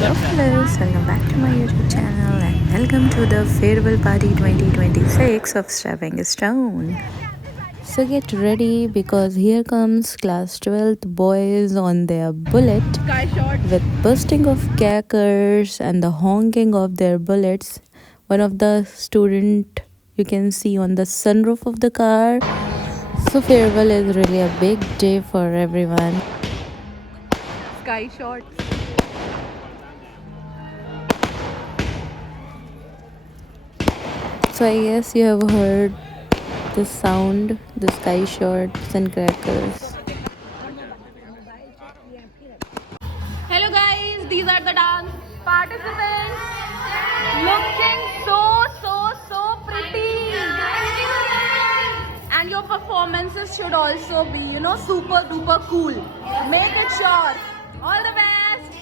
Welcome back to my YouTube channel and welcome to the farewell party 2026 of Stepping Stone. So get ready because here comes class 12th boys on their bullet with bursting of crackers and the honking of their bullets. One of the student you can see on the sunroof of the car. So farewell is really a big day for everyone. Sky shots. So I guess you have heard the sound, the sky shots and crackers. Hello guys, these are the dance participants. Looking so pretty. And your performances should also be, super duper cool. Make it sure. All the best.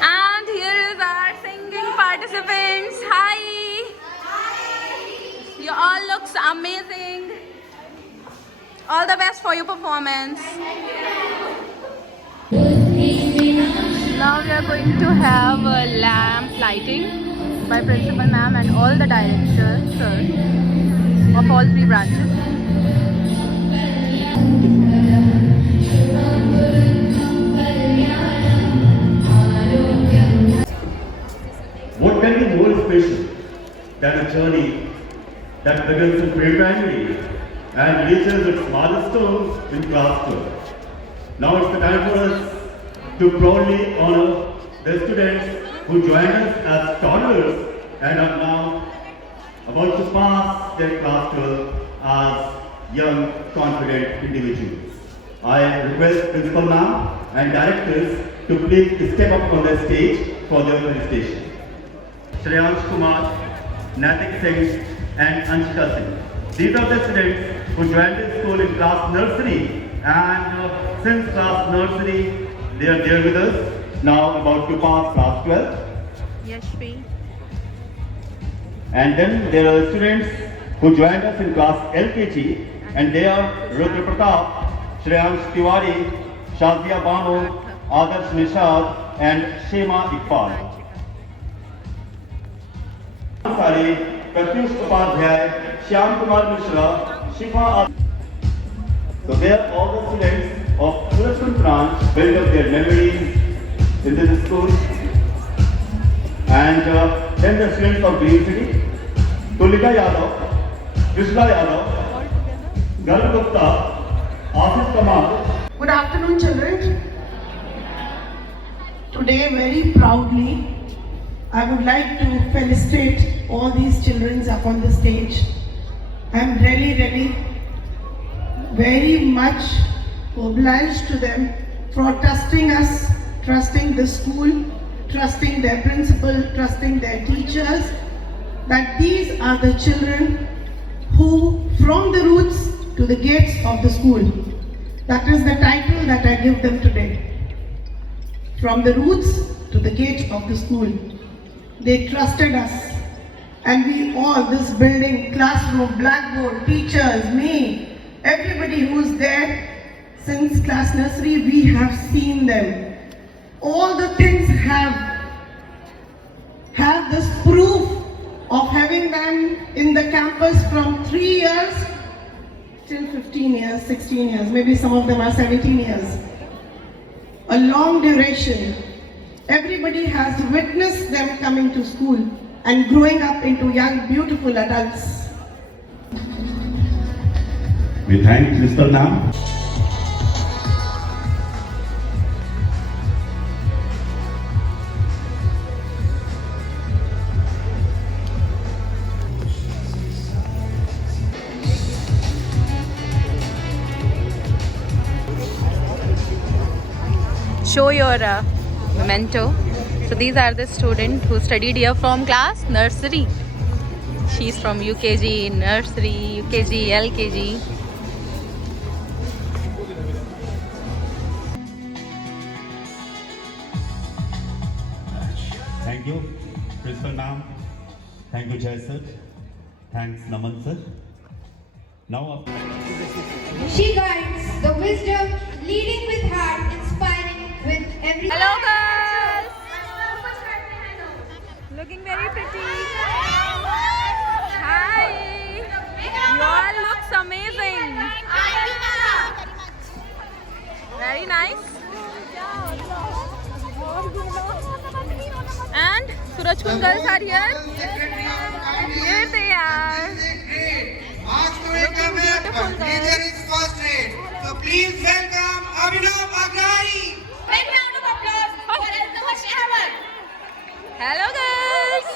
And here is our singing participants. Hi. You all looks amazing. All the best for your performance. Now we are going to have a lamp lighting by Principal Ma'am and all the directors of all three branches. What can be more special than a journey that begins in pre-primary and reaches its milestone in class 12? Now it's the time for us to proudly honor the students who joined us as toddlers and are now about to pass their class 12 as young, confident individuals. I request Principal Ma'am and directors to please step up on the stage for their felicitation. Shreyansh Kumar, Natik Singh and Anshika Singh. These are the students who joined the school in class nursery and since class nursery they are there with us, now about to pass class 12. Yashvi. And then there are students who joined us in class LKG and they are Rudra Pratap, Shreyansh Tiwari, Shazia Bano, Adarsh Nishad and Shema Iqbal. Pratyush Upadhyay, Shyam Kumar Mishra, Shifa. So they are all the students of Surajpur branch build up their memories in this school. And then the students of Green City, Tulika Yadav, Krishna Yadav, Garg Gupta, Asif Kamal. Good afternoon, children. Today, very proudly, I would like to felicitate all these children up on the stage. I am really very much obliged to them for trusting us, trusting the school, trusting their principal, trusting their teachers, that these are the children who, from the roots to the gates of the school. That is the title that I give them today. From the roots to the gate of the school. They trusted us. And we all, this building, classroom, blackboard, teachers, me, everybody who's there since class nursery, we have seen them. All the things have this proof of having them in the campus from 3 years till 15 years, 16 years, maybe some of them are 17 years. A long duration. Everybody has witnessed them coming to school and growing up into young, beautiful adults. We thank Mr. Nam. Show your memento. So these are the students who studied here from class nursery. She's from UKG, nursery, UKG, LKG. Thank you, Principal Ma'am. Thank you, Jai sir. Thanks, Naman sir. Now, she guides the wisdom, leading with heart, inspiring with every. Hello guys. Surajkund girls are here. Here they are. Marks to Looking come here, beautiful but girls. nature is first rate. So please welcome Abhinav Agrani. Big round of applause for Alkash Ahmed. Hello girls.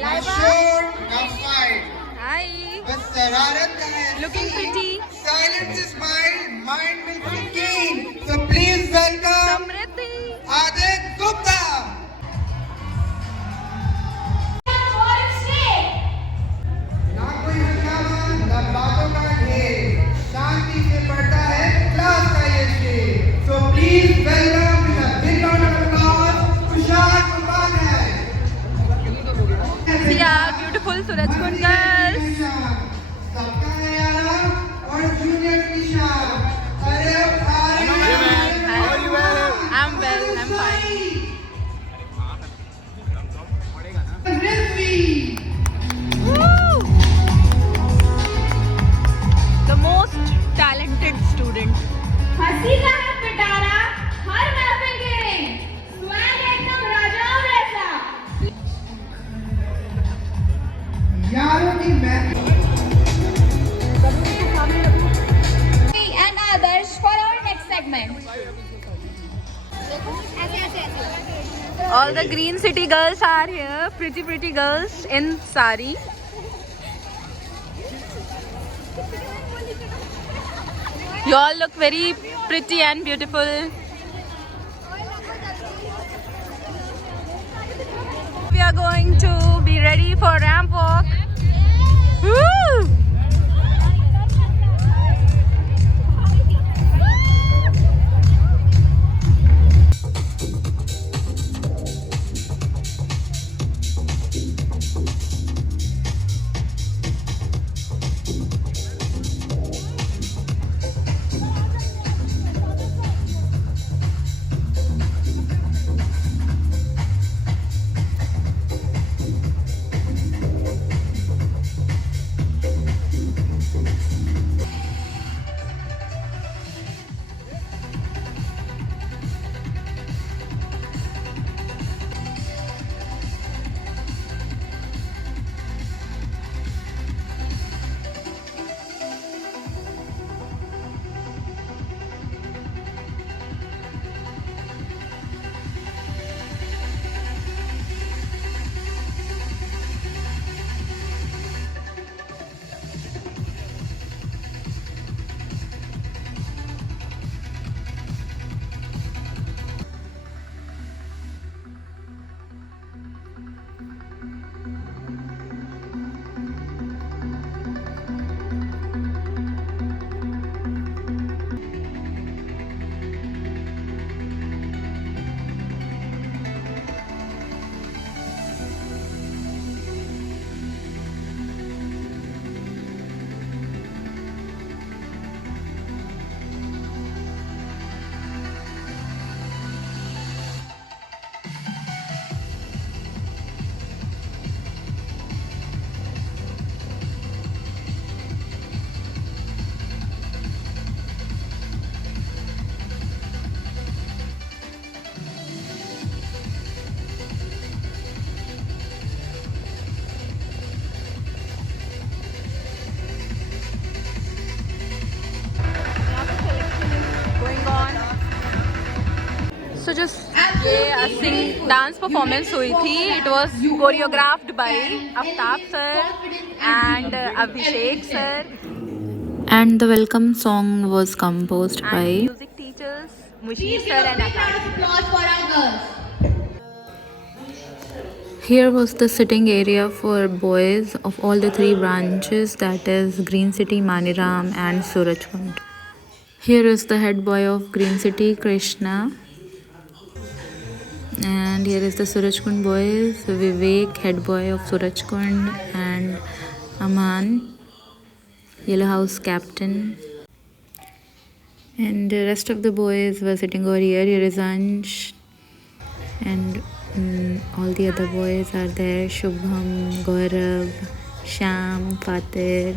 Now short, now fight. Hi. But Sararat is Looking pretty. silence is mind will be keen. So please welcome Samriddhi. Adik Gupta. ना कोई हंगामा, ना बातों का ढेर, शांति से बढ़ता है क्लास का ये शेर. So please welcome with a big round of applause Tushar Upadhyay. See our beautiful Surajkund girls. सबका है यारा और जूनियर निशा. अरे I'm well, I'm fine. Woo! The most talented student. हंसी का है पिटारा हर महफिल के स्वयं एकदम राजाओं जैसा यारों की मैं and others for our next segment. All the Green City girls are here. Pretty girls in sari. You all look very pretty and beautiful. We are going to be ready for ramp walk. Woo! So just ये sing dance performance हुई थी. It was choreographed by Aftab sir and Abhishek sir And the welcome song was composed and by. music teachers Mushir sir and Akash. Applause for our girls. Here was the sitting area for boys of all the three branches, that is Green City, Maniram and Surajkund. Here is the head boy of Green City, Krishna. And here is the Surajkund boys, Vivek, head boy of Surajkund, and Aman, Yellow House captain. And the rest of the boys were sitting over here. Here is Ansh and all the other boys are there. Shubham, Gaurav, Sham, Fatir.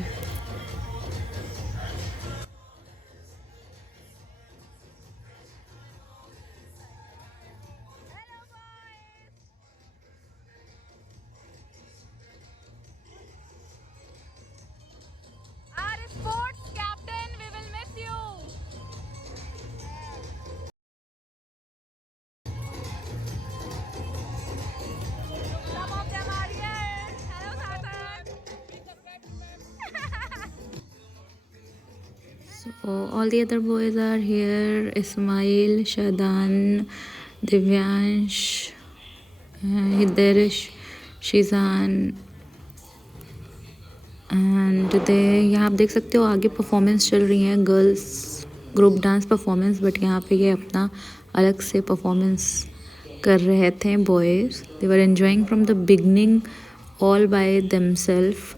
So all the other boys are here: Ismail, Shadan, Divyansh, Hiderish, Shizan, and they यहाँ आप देख सकते हो आगे performance चल रही है, girls group dance performance, but यहाँ पे ये अपना अलग से परफॉर्मेंस कर रहे थे boys. They were enjoying from the beginning all by themself.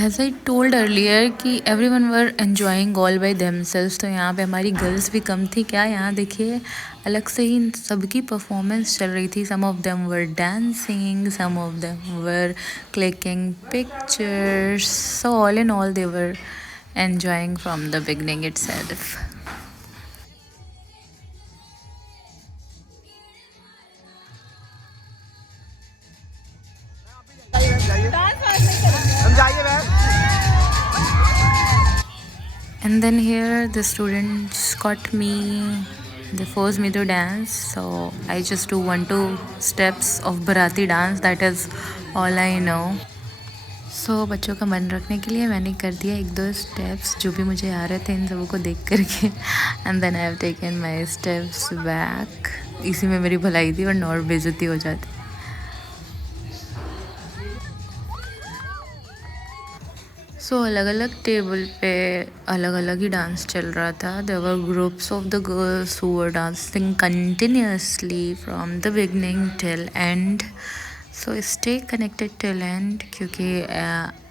As I told earlier कि everyone were enjoying all by themselves. तो यहाँ पे हमारी गर्ल्स भी कम थी क्या. यहाँ देखिए अलग से ही सबकी परफॉर्मेंस चल रही थी. Some of them were dancing, some of them were clicking pictures. So all in all they were enjoying from the beginning itself. And then here the students got me, they forced me to dance, so I just do 1-2 steps of Bharati dance. That is all I know. So बच्चों का मन रखने के लिए मैंने कर दिया 1-2 steps जो भी मुझे आ रहे थे इन सबों को देख करके. And then I have taken my steps back. इसी में मेरी भलाई थी वरना और बेइज्जती हो जाती. सो अलग अलग टेबल पे अलग अलग ही डांस चल रहा था. There were groups of the girls who were dancing continuously from the beginning till end. So stay connected till end क्योंकि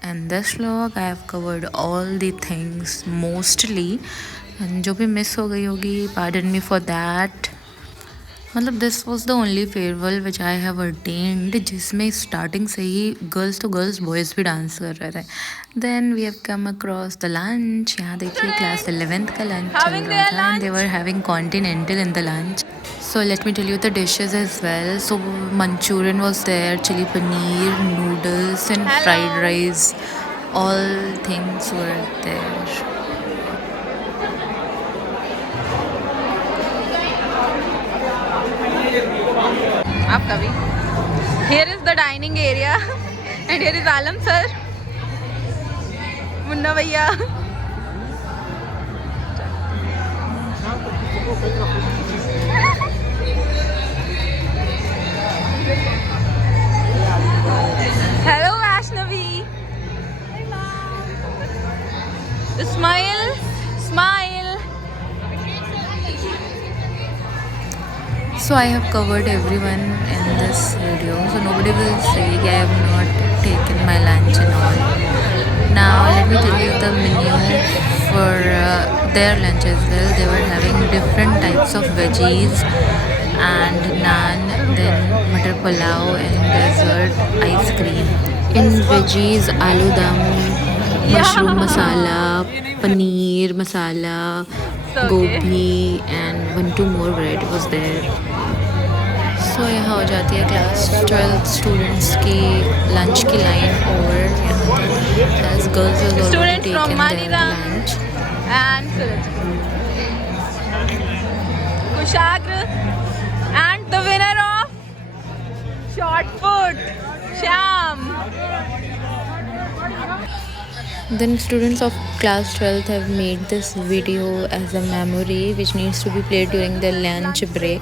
in this vlog I have covered all the things mostly. जो भी miss हो गई होगी pardon me for that. मतलब this was the only farewell which I have attend जिसमें starting से ही गर्ल्स टू गर्ल्स बॉयज़ भी डांस कर रहे थे. Then we have come across the lunch. यहाँ देखिए क्लास 11th का लंच चल रहा था and they were having continental in the lunch. So let me tell you the dishes as well. So Manchurian was there, chili paneer, noodles and fried rice. All things were there. आपका भी. Here is the dining area and here is Alam sir, Munna भैया. Hello Vaishnavi. Smile, smile. So I have covered everyone in this video, so nobody will say I have not taken my lunch and all. Now let me tell you the menu for their lunch as well. They were having different types of veggies and naan, then matar pulao and dessert ice cream. In veggies, aloo dum, mushroom masala, paneer masala, gobi and 1-2 more bread was there. So यहाँ हो जाती है class 12th students की lunch की line और यहाँ तक as girls has already Students from taken their Manira lunch. and Suraj. Kushagra and the winner of shot put, Shyam. Then students of class 12th have made this video as a memory which needs to be played during their lunch break.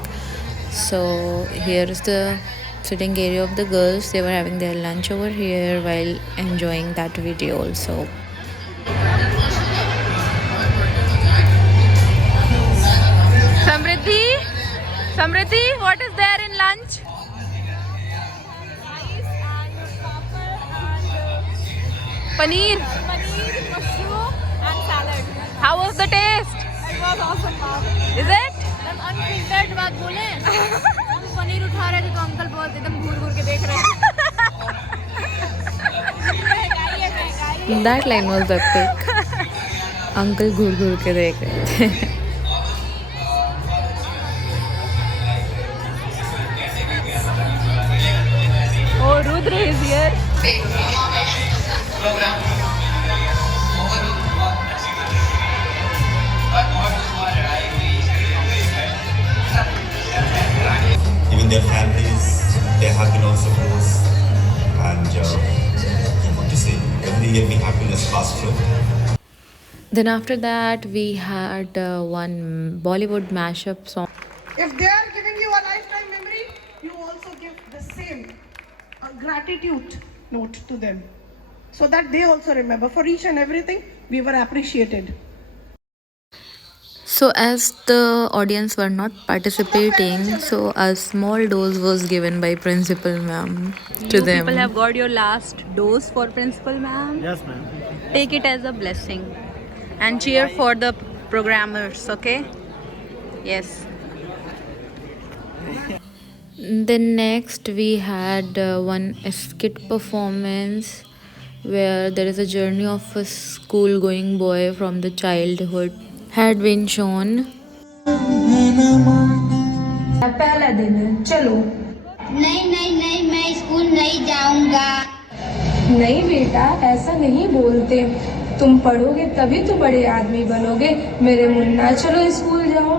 So here is the sitting area of the girls. They were having their lunch over here while enjoying that video also. Samriddhi, what is there in lunch? Paneer, mushroom. How was the taste? It was awesome, ma'am. Is it? हम unfiltered बात बोले हम पनीर उठा रहे थे तो uncle बहुत एकदम घूर घूर के देख रहे थे महंगाई है महंगाई That line was epic. Uncle घूर घूर के देख रहे थे. Oh, Rudra is here. Even their families, they have been also close. And what to say, every year we have been a class trip. Then after that we had one Bollywood mashup song. If they are giving you a lifetime memory, you also give the same gratitude note to them. So that they also remember. For each and everything, we were appreciated. So as the audience were not participating, so a small dose was given by principal ma'am to You them. people have got your last dose for principal ma'am. Yes, ma'am. Take it as a blessing and cheer for the programmers, okay? Yes. Then next we had one skit performance where there is a journey of a school going boy from the childhood had been shown. पहला दिन है चलो नहीं नहीं नहीं मैं school नहीं जाऊंगा। नहीं बेटा ऐसा नहीं बोलते तुम पढ़ोगे तभी तो बड़े आदमी बनोगे मेरे मुन्ना चलो स्कूल जाओ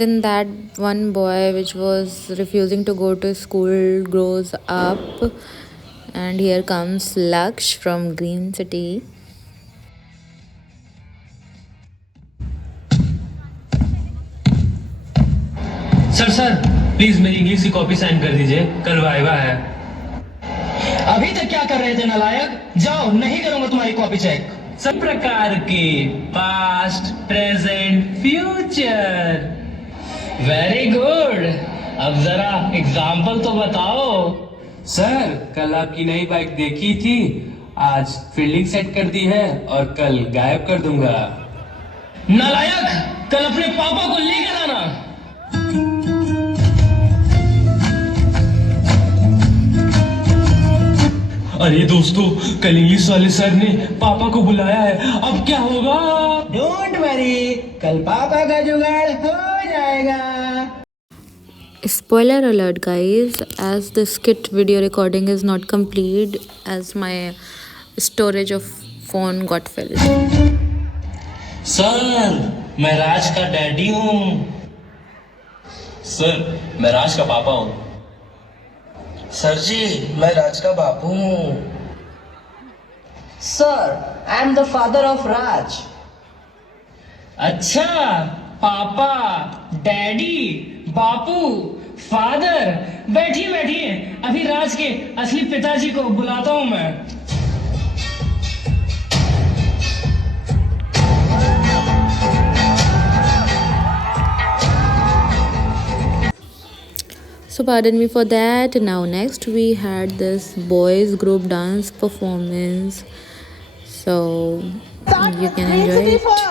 Then that one boy which was refusing to go to school grows up, and here comes Laksh from Green City. Sir please मेरी इंग्लिश की कॉपी साइन कर दीजिए, कल वाइवा है। अभी तक क्या कर रहे थे नालायक? जाओ, नहीं करूंगा तुम्हारी कॉपी चेक। सब प्रकार के past, present, future. Very good. अब जरा एग्जाम्पल तो बताओ। सर कल आपकी नई बाइक देखी थी, आज फील्डिंग सेट कर दी है और कल गायब कर दूंगा। नालायक, कल अपने पापा को लेकर आना। अरे दोस्तों, कल इंग्लिश वाले सर ने पापा को बुलाया है, अब क्या होगा? डोंट वरी, कल पापा का जुगाड़ हो जाएगा। Spoiler alert guys, as the skit video recording is not complete as my storage of phone got filled. Sir मैं राज का डैडी हूँ। सर मैं राज का पापा हूँ। सर जी, मैं राज का बापू हूँ। Sir, I am the father of Raj. अच्छा, पापा, डैडी, बापू, फादर। बैठिए बैठिए, अभी राज के असली पिताजी को बुलाता हूँ मैं। So pardon me for that. Now next we had this boys group dance performance, so you can enjoy it. First,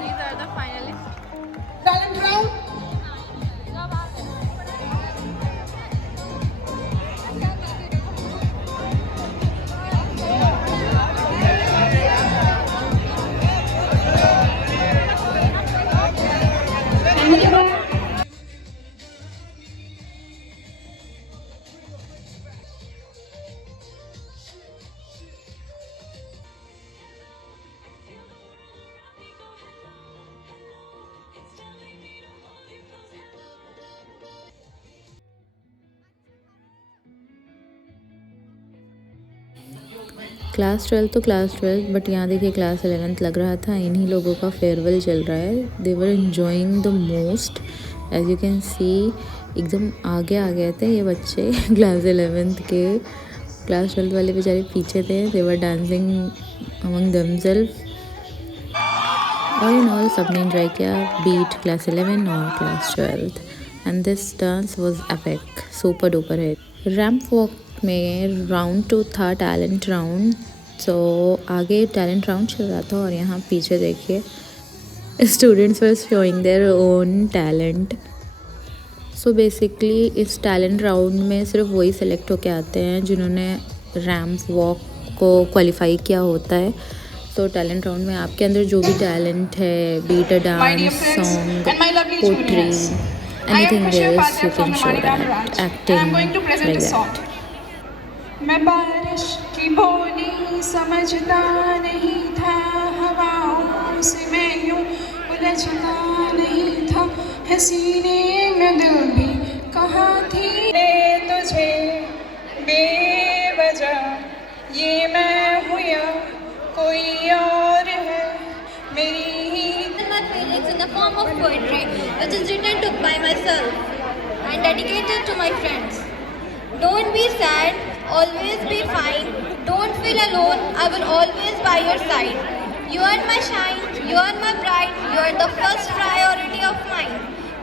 These are the finalists. talent round. Class 12 तो क्लास 12 बट यहाँ देखिए क्लास 11th लग रहा था। इन्हीं लोगों का farewell चल रहा है। They were enjoying the most, as you can see एकदम आगे आ गए थे ये बच्चे क्लास 11th के। क्लास 12 वाले बेचारे पीछे थे। They were dancing among themself. All in all सबने एंजॉय किया, बीट क्लास 11 और class 12th, and this dance was epic, super duper hit. Ramp walk में राउंड 2 था टैलेंट राउंड। तो आगे टैलेंट राउंड चल रहा था और यहाँ पीछे देखिए students were showing their own talent. So basically इस टैलेंट राउंड में सिर्फ वही सेलेक्ट होके आते हैं जिन्होंने रैम्प वॉक को क्वालिफाई किया होता है। तो टैलेंट राउंड में आपके अंदर जो भी टैलेंट है, beat a dance, song, poetry, anything else you can show that, acting like that. मैं बारिश की बोली समझता नहीं था, हवाओं से मैं यूं उलझता नहीं था, हसीने में दिल भी कहाँ थी तुझे बेवजह ये मैं हूँ या कोई और है मेरी ही। My feelings in the form of poetry, which is written to by myself and dedicated to my friends. Don't be sad, always be fine. Don't feel alone, I will always by your side. You are my shine, you are my pride, you are the first priority of mine.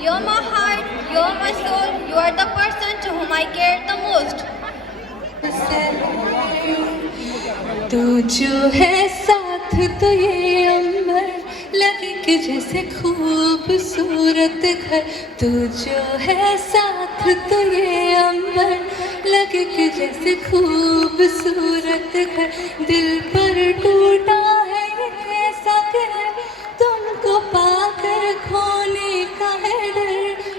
You are my heart, you are my soul, you are the person to whom I care the most. तू जो है साथ तो ये अंबर लगे कि जैसे खूबसूरत घर, तू जो है साथ तो ये अंबर लगे कि जैसे खूबसूरत घर, दिल पर टूटा है ये ऐसा कहर, तुमको पाकर खोने का है डर,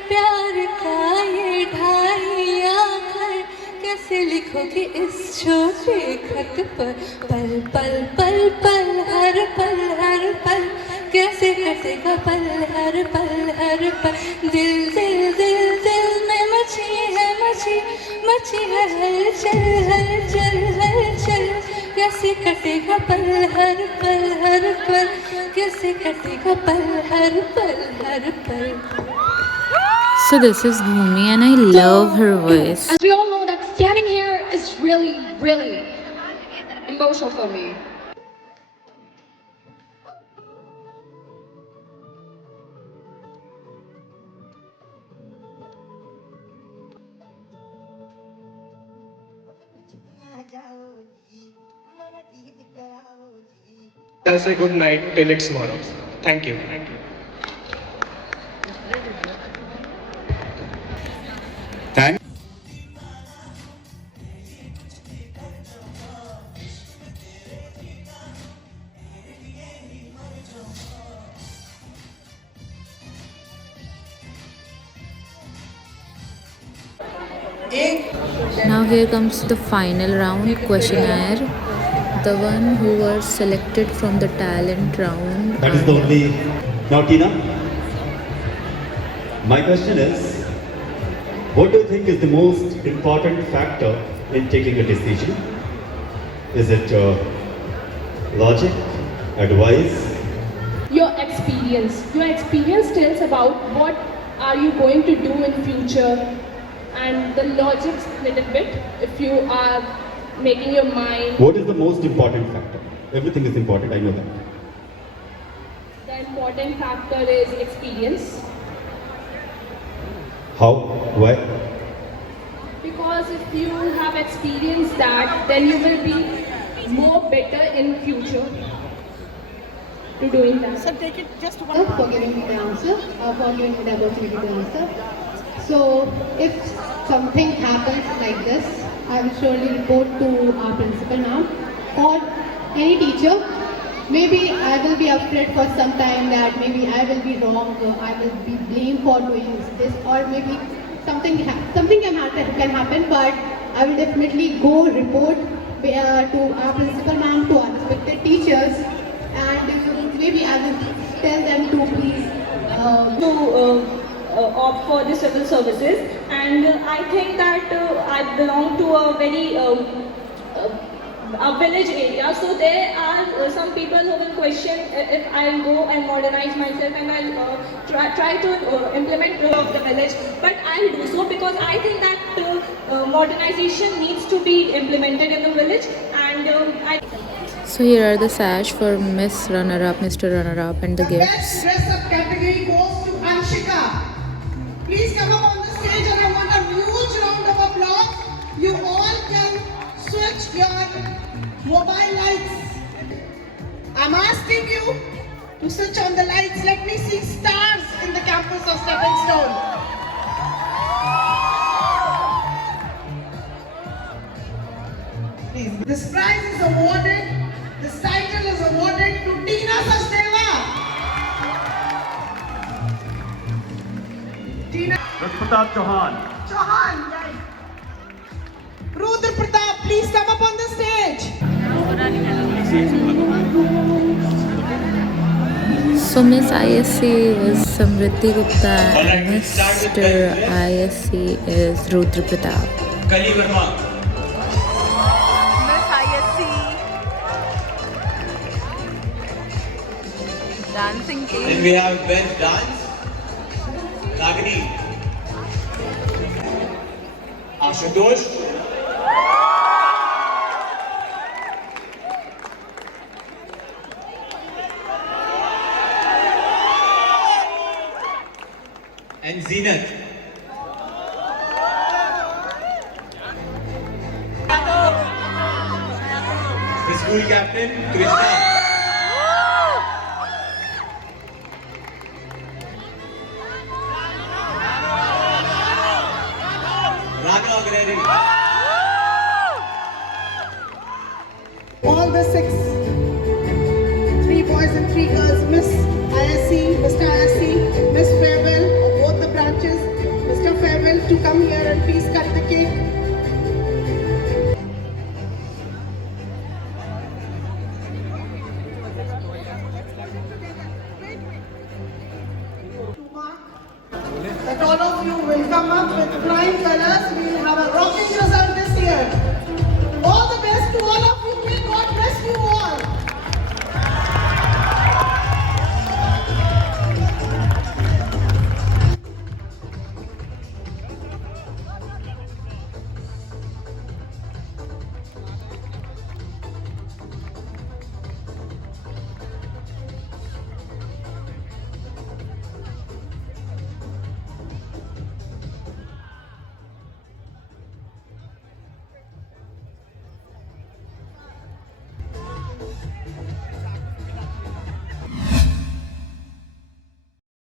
प्यार का ये ढाई आखर कैसे लिखोगे इस छोटे खत पर, पल पल पल पल हर पल कैसे कटेगा पल हर पल, दिल दिल दिल दिल में मची है हलचल, कैसे कटेगा पल हर पल, कैसे कटेगा पल हर पल। So this is Bhumi and I love her voice. As we all know that standing here is really emotional for me. Let's say good night till it's tomorrow. Thank you. Thank Now here comes the final round, questionnaire. The one who was selected from the talent round. That is the only. Now, Tina, my question is, what do you think is the most important factor in taking a decision? Is it logic, advice? Your experience tells about what are you going to do in future, and the logic's little bit if you are making your mind. What is the most important factor? Everything is important, I know that. The important factor is experience, How? Why? because if you have experienced that, then you will be more better in future to doing that. So take it just one. For giving me the answer, for giving me the opportunity to answer. So, if something happens like this, I will surely report to our principal now or any teacher. Maybe I will be afraid for some time that maybe I will be wrong, I will be blamed for doing this, or maybe something can happen, but I will definitely go report to our principal ma'am, to our respected teachers, and maybe I will tell them to please Opt for the civil services, and I think that I belong to a very a village area, so there are some people who will question if I'll go and modernize myself and I'll try to implement of the village, but I'll do so because I think that modernization needs to be implemented in the village, and So here are the sash for Miss Runner-Up, Mr. Runner-Up and the Best gifts. dress up category goes to Anshika. Please come up on the stage and I want a huge round of applause. You all can switch your Mobile lights. I'm asking you to switch on the lights. Let me see stars in the campus of Stepping Stone. Please. This prize is awarded, this title is awarded to Tina Sachdeva. Tina Pratap Chauhan. Chauhan, right. Rudra Pratap, please come up on the stage. So Miss ISC is Samriddhi Gupta and Mr. ISC is Rudra Pratap. Kali Verma. Miss ISC. Dancing Then team. we have best dance. Ragini. Ashutosh. And Zenith. The school captain, Krishna. Raghav Agrari. All the 6, 3 boys and 3 girls, Miss ISC, Mr. ISC, Miss Farewell of both the branches, Mr. Farewell to come here and please cut the cake. That all of you will come up with flying colors. We will have a rocking